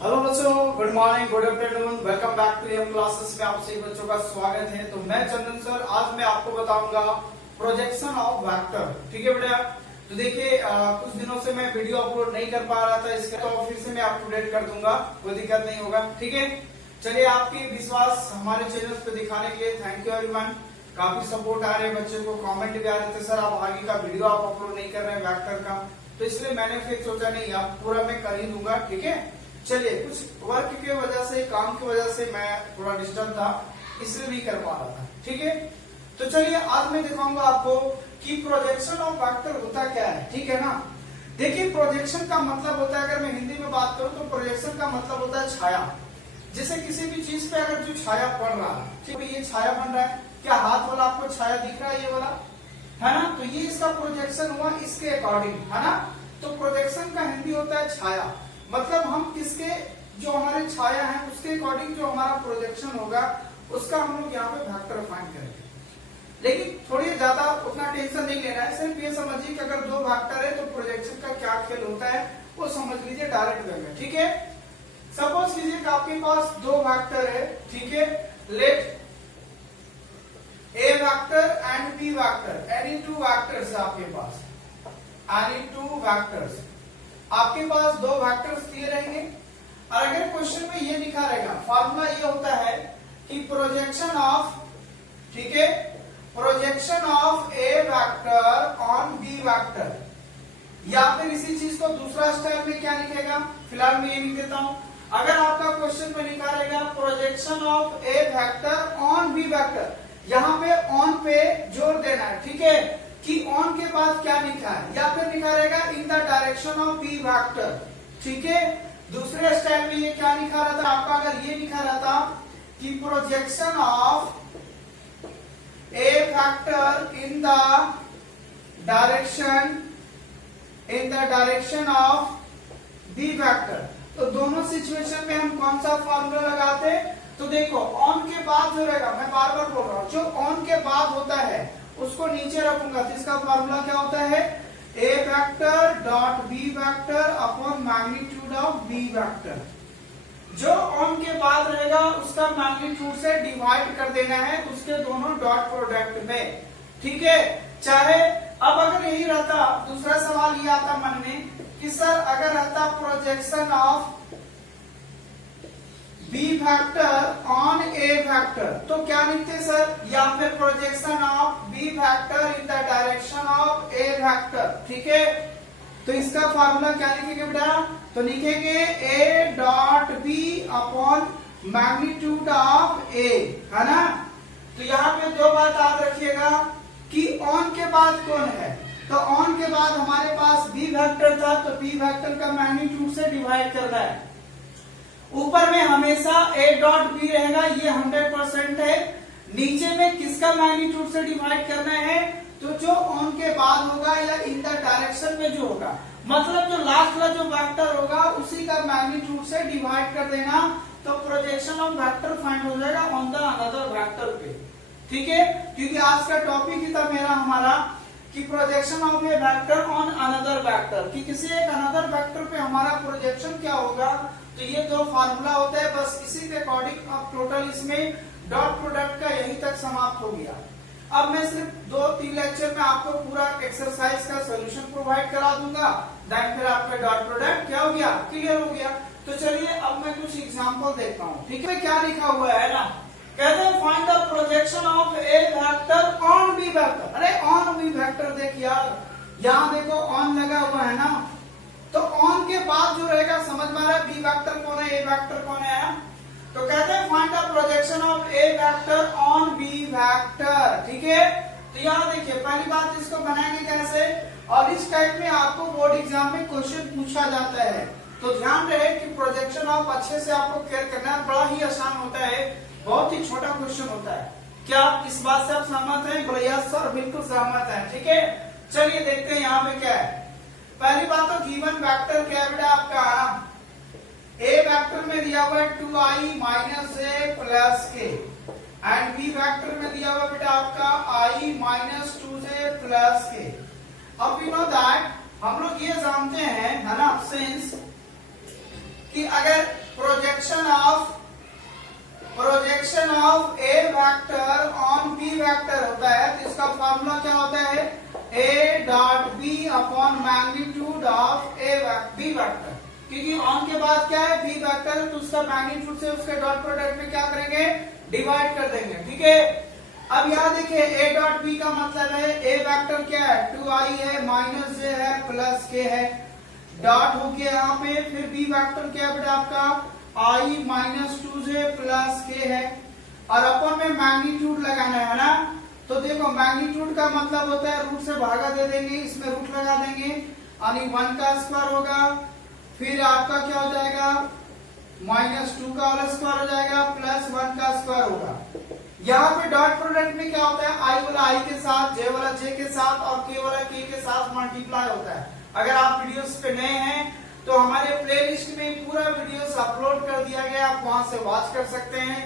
Hello बच्चों, good morning, good afternoon, welcome back to M classes में आप सभी बच्चों का स्वागत है। तो मैं चंदन सर, आज मैं आपको बताऊंगा प्रोजेक्शन ऑफ वेक्टर। ठीक है बेटा। तो देखिए कुछ दिनों से मैं वीडियो अपलोड नहीं कर पा रहा था, इसके तो फिर से मैं अप टू डेट कर दूंगा, कोई दिक्कत नहीं होगा। ठीक है, चलिए आपकी विश्वास हमारे चैनल पे दिखाने के लिए थैंक यू एवरीवन। काफी सपोर्ट आ रहे हैं बच्चों को, कमेंट भी आ रहे थे, सर आप आगे का वीडियो आप अपलोड नहीं कर रहे हैं वेक्टर का, तो इसलिए मैंने फिर सोचा नहीं आप पूरा मैं कर ही दूंगा। ठीक है, चलिए कुछ वर्क की वजह से, काम की वजह से मैं थोड़ा डिस्टर्ब था, इसलिए नहीं कर पा रहा था। ठीक है, तो चलिए आज मैं दिखाऊंगा आपको कि प्रोजेक्शन ऑफ वेक्टर होता क्या है। ठीक है ना। देखिए प्रोजेक्शन का मतलब होता है, अगर मैं हिंदी में बात करूं तो प्रोजेक्शन का मतलब होता है छाया। जैसे किसी भी चीज पे अगर जो छाया पड़ रहा है, ठीक है, ये छाया बन रहा है, क्या हाथ वाला आपको छाया दिख रहा है, ये वाला है ना, तो ये इसका प्रोजेक्शन हुआ इसके अकॉर्डिंग, है ना। तो प्रोजेक्शन का हिंदी होता है छाया, मतलब हम किसके, जो हमारे छाया है उसके अकॉर्डिंग जो हमारा प्रोजेक्शन होगा उसका हम लोग यहाँ पे वेक्टर फाइंड करेंगे। लेकिन थोड़ी ज्यादा उतना टेंशन नहीं लेना है, सिर्फ ये समझिए कि अगर दो वेक्टर है तो प्रोजेक्शन का क्या खेल होता है वो समझ लीजिए डायरेक्ट वे में। ठीक है, सपोज कीजिए कि आपके पास दो वेक्टर है, ठीक है, let A vector and B vector, any two vectors आपके पास, एनी टू वेक्टर्स, आपके पास दो वेक्टर्स दिए रहेंगे और अगर क्वेश्चन में ये लिखा रहेगा, फॉर्मूला ये होता है कि प्रोजेक्शन ऑफ, ठीक है, projection of A vector on B vector, या फिर इसी चीज को दूसरा स्टाइल में क्या लिखेगा, फिलहाल मैं ये लिख देता हूं। अगर आपका क्वेश्चन में लिखा रहेगा projection of A vector on B vector, यहाँ पे ऑन पे जोर देना है, ठीक है, कि ऑन के बाद क्या लिखा है, या फिर लिखा रहेगा in the direction of B vector. ठीक है, दूसरे स्टाइल में ये क्या लिखा रहता है आपका, अगर ये लिखा रहता कि projection of A vector in the direction of B vector, तो दोनों सिचुएशन में हम कौन सा फॉर्मूला लगाते, तो देखो ऑन के बाद जो रहेगा, मैं बार बार बोल रहा हूं, जो ऑन के बाद होता है उसको नीचे रखूंगा, तो इसका फॉर्मूला क्या होता है, A vector dot B vector upon magnitude of B vector. जो ऑन के बाद रहेगा उसका मैग्नीट्यूड से डिवाइड कर देना है उसके दोनों डॉट प्रोडक्ट में। ठीक है, चाहे अब अगर यही रहता, दूसरा सवाल ये आता मन में कि सर अगर रहता projection of B vector on A vector, तो क्या लिखते सर, या फिर projection of B vector in the direction of A vector. ठीक है, तो इसका फार्मूला क्या लिखेंगे बेटा, तो लिखेंगे A dot B upon magnitude of A, है ना। तो यहाँ पे दो बात याद रखिएगा कि ऑन के बाद कौन है, तो ऑन के बाद हमारे पास बी वेक्टर था, तो बी वेक्टर का मैग्नीट्यूड से डिवाइड करना है। ऊपर में हमेशा a डॉट बी रहेगा, ये 100% है। नीचे में किसका मैग्नीट्यूड से डिवाइड करना है, तो जो ऑन के बाद होगा या इन द डायरेक्शन में जो होगा, मतलब जो लास्ट वाला जो वेक्टर होगा उसी का मैग्नीट्यूड से डिवाइड कर देना, तो प्रोजेक्शन ऑफ वेक्टर फाइंड हो जाएगा ऑन द अनदर वेक्टर पे। ठीक है, क्योंकि आज का टॉपिक ही था मेरा हमारा कि projection of A vector on another vector, कि किसी एक अनदर वेक्टर पे हमारा प्रोजेक्शन क्या होगा, तो ये दो फार्मूला होता है, बस इसी के अकॉर्डिंग अब टोटल इसमें डॉट प्रोडक्ट का यही तक समाप्त हो गया। अब मैं सिर्फ 2-3 लेक्चर में आपको पूरा एक्सरसाइज का सॉल्यूशन प्रोवाइड करा दूंगा, देन फिर आपका डॉट प्रोडक्ट क्या हो गया, क्लियर हो गया। तो चलिए अब मैं कुछ एग्जांपल देखता हूँ। ठीक है, क्या लिखा हुआ है ना, कहते हैं find the projection of A vector on B vector. अरे ऑन बी वेक्टर देख यार, यहाँ देखो ऑन लगा हुआ है ना, तो ऑन के बाद जो रहेगा समझ में आ रहा है बी वेक्टर कौन है, ए वेक्टर कौन है, तो कहते हैं find the projection of A vector on B vector. ठीक है, तो यहाँ देखिए पहली बात इसको बनाएंगे कैसे, और इस टाइप में आपको बोर्ड एग्जाम में क्वेश्चन पूछा जाता है, तो ध्यान रहे कि प्रोजेक्शन ऑफ अच्छे से आपको क्लियर करना है, बड़ा ही आसान होता है, बहुत ही छोटा क्वेश्चन होता है। क्या इस बात से आप सहमत हैं, बोले यस सर बिल्कुल सहमत है। ठीक है, चलिए देखते हैं यहाँ पे क्या है। पहली बात तो गिवन वेक्टर क्या है बेटा आपका, ए वेक्टर में दिया हुआ है 2i माइनस ए प्लस के, एंड बी वेक्टर में दिया हुआ बेटा आपका i माइनस 2j प्लस के। अब यू नो दैट हम लोग ये जानते हैं, है ना, सिंस कि अगर projection of A vector on B vector होता है, तो इसका फॉर्मूला क्या होता है, A dot B upon magnitude of B vector, क्योंकि ऑन के बाद क्या है बी वेक्टर, तो उसका मैग्नीट्यूड से उसके डॉट प्रोडक्ट में क्या करेंगे, डिवाइड कर देंगे। ठीक है, अब यहाँ देखिए ए डॉट बी का मतलब है ए वेक्टर क्या है, 2i है, माइनस जे है, प्लस के है, डॉट हो गया यहाँ पे, फिर बी वेक्टर क्या है बेटा आपका i माइनस 2j प्लस के है, और अपन में मैग्नीट्यूड लगाना है ना, तो देखो मैग्नीट्यूड का मतलब होता है रूट से भागा दे देंगे, इसमें रूट लगा देंगे, यानी 1 का स्क्वायर होगा, फिर आपका क्या हो जाएगा माइनस 2 का होल स्क्वायर हो जाएगा, प्लस 1 का स्क्वायर होगा। यहाँ पे डॉट प्रोडक्ट में क्या होता है, i वाला i के साथ, j वाला j के साथ और k वाला k के साथ मल्टीप्लाई होता है। अगर आप वीडियोस पे नए हैं तो हमारे प्लेलिस्ट में पूरा वीडियोस अपलोड कर दिया गया, आप वहां से वॉच कर सकते हैं।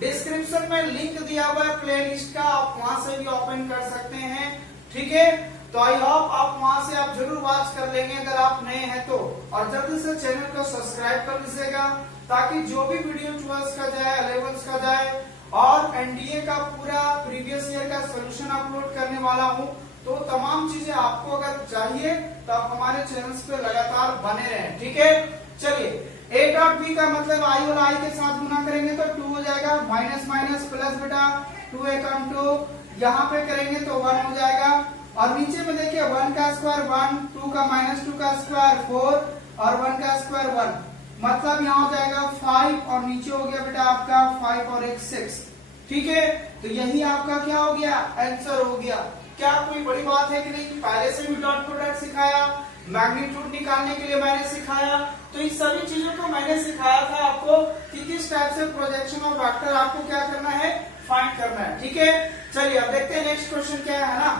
डिस्क्रिप्शन में लिंक दिया हुआ है प्लेलिस्ट का, आप वहां से भी ओपन कर सकते हैं। ठीक है, तो आई होप आप वहां से आप जरूर वॉच कर लेंगे अगर आप नए हैं तो, और जल्दी से चैनल को सब्सक्राइब कर लीजिएगा, ताकि जो भी वीडियो 12 का जाए, 11 का जाए और एनडीए का पूरा प्रीवियस ईयर का सोल्यूशन अपलोड करने वाला हूँ, तो तमाम चीजें आपको अगर चाहिए तो आप हमारे चैनल्स पे लगातार बने रहें। ठीक है, चलिए ए डॉट बी का मतलब आई और आई के साथ गुना करेंगे तो 2 हो जाएगा, माइनस माइनस प्लस बेटा 2 एकम 2, यहाँ पे करेंगे तो 1 हो जाएगा, और नीचे में देखिए 1 का स्क्वायर 1, 2 का माइनस 2 का स्क्वायर 4 और 1 का स्क्वायर 1, मतलब यहाँ हो जाएगा 5 और नीचे हो गया बेटा आपका 5 और 1 6। ठीक है, तो यही आपका क्या हो गया, आंसर हो गया। क्या कोई बड़ी बात है कि नहीं, पहले से भी डॉट प्रोडक्ट सिखाया, मैग्नीट्यूड निकालने के लिए मैंने सिखाया, तो इस सभी चीजों को मैंने सिखाया था आपको कि किस टाइप से प्रोजेक्शन ऑफ वेक्टर आपको क्या करना है, फाइंड करना है। ठीक है, चलिए अब देखते हैं नेक्स्ट क्वेश्चन क्या है ना,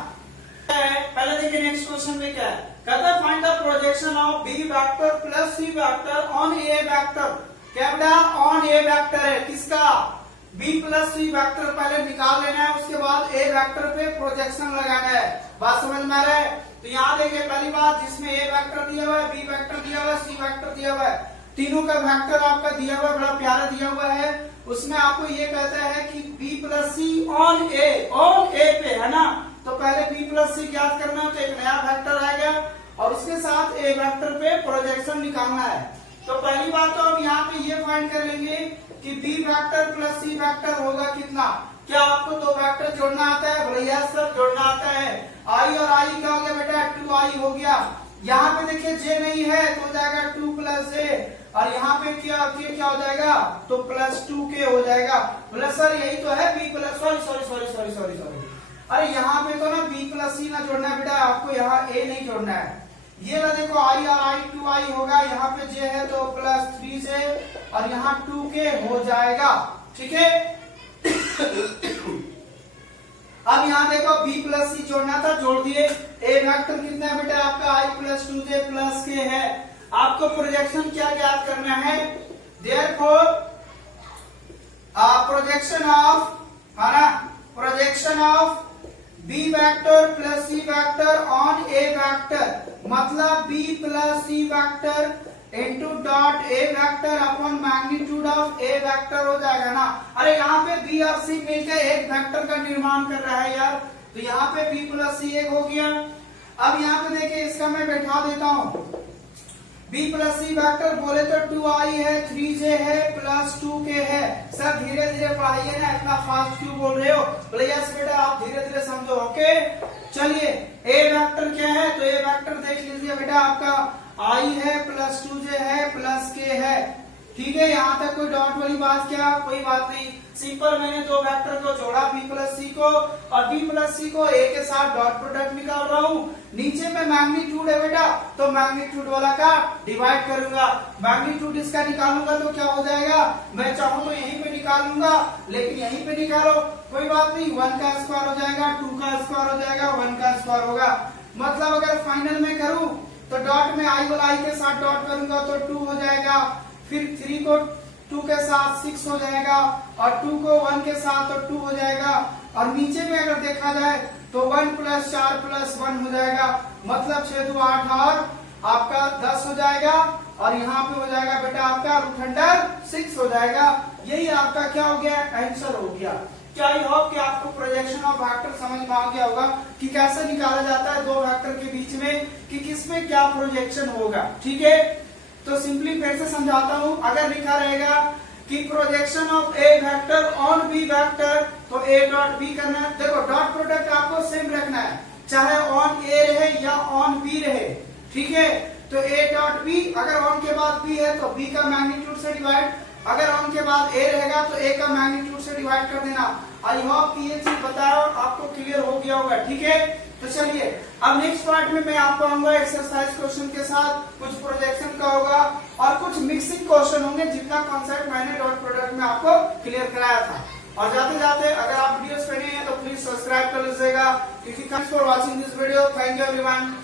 पहले देखिए नेक्स्ट क्वेश्चन में क्या है, कहता है find the projection of B vector plus C vector on A vector. क्या बेटा ऑन ए वेक्टर है, किसका, b प्लस सी वेक्टर पहले निकाल लेना है, उसके बाद a वेक्टर पे प्रोजेक्शन लगाना है। बात समझ में आ रहा है, तो यहाँ देखिए पहली बात, जिसमें a वेक्टर दिया हुआ है, b वेक्टर दिया हुआ है, c वेक्टर दिया हुआ है, तीनों का वेक्टर आपका दिया हुआ है, बड़ा प्यारा दिया हुआ है। उसमें आपको ये कहता है कि b plus C on a पे है ना, तो पहले b प्लस सी ज्ञात करना है, तो एक नया वेक्टर आएगा और उसके साथ a वेक्टर पे प्रोजेक्शन निकालना है। तो पहली बात तो हम यहाँ पे ये फाइंड कर लेंगे कि b vector plus c vector होगा कितना। क्या आपको दो वेक्टर जोड़ना आता है, भैया सर जोड़ना आता है। i और i क्या हो गया बेटा 2i हो गया, यहाँ पे देखिए j नहीं है तो हो जाएगा 2 प्लस a, और यहाँ पे क्या हो जाएगा, तो प्लस 2k हो जाएगा। बोला सर यही तो है b प्लस, सॉरी, अरे यहाँ पे तो ना b प्लस c ना जोड़ना है बेटा, आपको यहाँ a नहीं जोड़ना है। ये ना देखो i और i 2i होगा, यहाँ पे j है तो प्लस 3j और यहाँ 2k हो जाएगा। ठीक है, अब यहाँ देखो b प्लस c जोड़ना था, जोड़ दिए। a वेक्टर कितना है बेटा आपका i plus 2j plus k है। आपको प्रोजेक्शन क्या ज्ञात करना है, देयरफॉर प्रोजेक्शन ऑफ, है ना, projection of b vector plus c vector on a vector, मतलब b plus c vector into dot a vector upon magnitude of a vector हो जाएगा ना। अरे यहाँ पे b और c मिलकर एक वेक्टर का निर्माण कर रहा है यार, तो यहाँ पे b प्लस c एक हो गया। अब यहाँ पे देखिए इसका मैं बैठा देता हूँ, b प्लस c वेक्टर बोले तो 2i है, 3j है, प्लस 2k है। सर धीरे धीरे पढ़ाइए ना, इतना फास्ट क्यों बोल रहे हो, बोले यस बेटा आप धीरे धीरे समझो। ओके, चलिए a वेक्टर क्या है, तो a वेक्टर देख लीजिए बेटा आपका i है, प्लस 2j है, प्लस k है। ठीक है, यहाँ तक कोई डाउट वाली बात, क्या कोई बात नहीं, सिंपल मैंने दो वेक्टर को जोड़ा b प्लस c को, और b प्लस c को a के साथ डॉट प्रोडक्ट निकाल रहा हूँ। नीचे में मैग्नीट्यूड है बेटा, तो मैग्नीट्यूड वाला का डिवाइड करूंगा, मैग्नीट्यूड इसका निकालूंगा तो क्या हो जाएगा, मैं चाहूँ तो यहीं पे निकाल लूंगा, लेकिन यहीं पे निकालो कोई बात नहीं, 1 का स्क्वायर हो जाएगा, 2 का स्क्वायर हो जाएगा, 1 का स्क्वायर होगा। मतलब अगर फाइनल में करूँ तो डॉट में i वाला i के साथ डॉट करूंगा तो 2 हो जाएगा, फिर 3 को 2 के साथ 6 हो जाएगा, और 2 को 1 के साथ तो 2 हो जाएगा, और नीचे में अगर देखा जाए तो 1 प्लस 4 प्लस 1 हो जाएगा, मतलब 6 2 8 और आपका 10 हो जाएगा। और यहाँ पे हो जाएगा बेटा आपका √6 हो जाएगा। यही आपका क्या हो गया, आंसर हो गया। क्या आई होप कि आपको प्रोजेक्शन ऑफ वेक्टर समझ में आ गया होगा कि कैसे निकाला जाता है दो वेक्टर के बीच में कि किसमें क्या प्रोजेक्शन होगा। ठीक है, तो सिंपली फिर से समझाता हूं। अगर लिखा रहेगा कि projection of A vector on B vector, तो ए डॉट बी करना है। देखो डॉट प्रोडक्ट आपको सेम रखना है, चाहे ऑन ए रहे या ऑन बी रहे। ठीक है, तो ए डॉट बी, अगर ऑन के बाद बी है तो बी का मैग्नीट्यूड से डिवाइड, अगर ऑन के बाद ए रहेगा तो ए का मैग्नीट्यूड से डिवाइड कर देना। आई होप कि ये चीज बताओ आपको क्लियर हो गया होगा। ठीक है, तो चलिए अब नेक्स्ट पार्ट में मैं आपको आऊंगा एक्सरसाइज क्वेश्चन के साथ। कुछ प्रोजेक्शन का होगा और कुछ मिक्सिंग क्वेश्चन होंगे, जितना कॉन्सेप्ट मैंने डॉट प्रोडक्ट में आपको क्लियर कराया था। और जाते जाते अगर आप वीडियोस पे नए हैं तो प्लीज सब्सक्राइब कर लीजिएगा। Thanks for watching this video. Thank you everyone.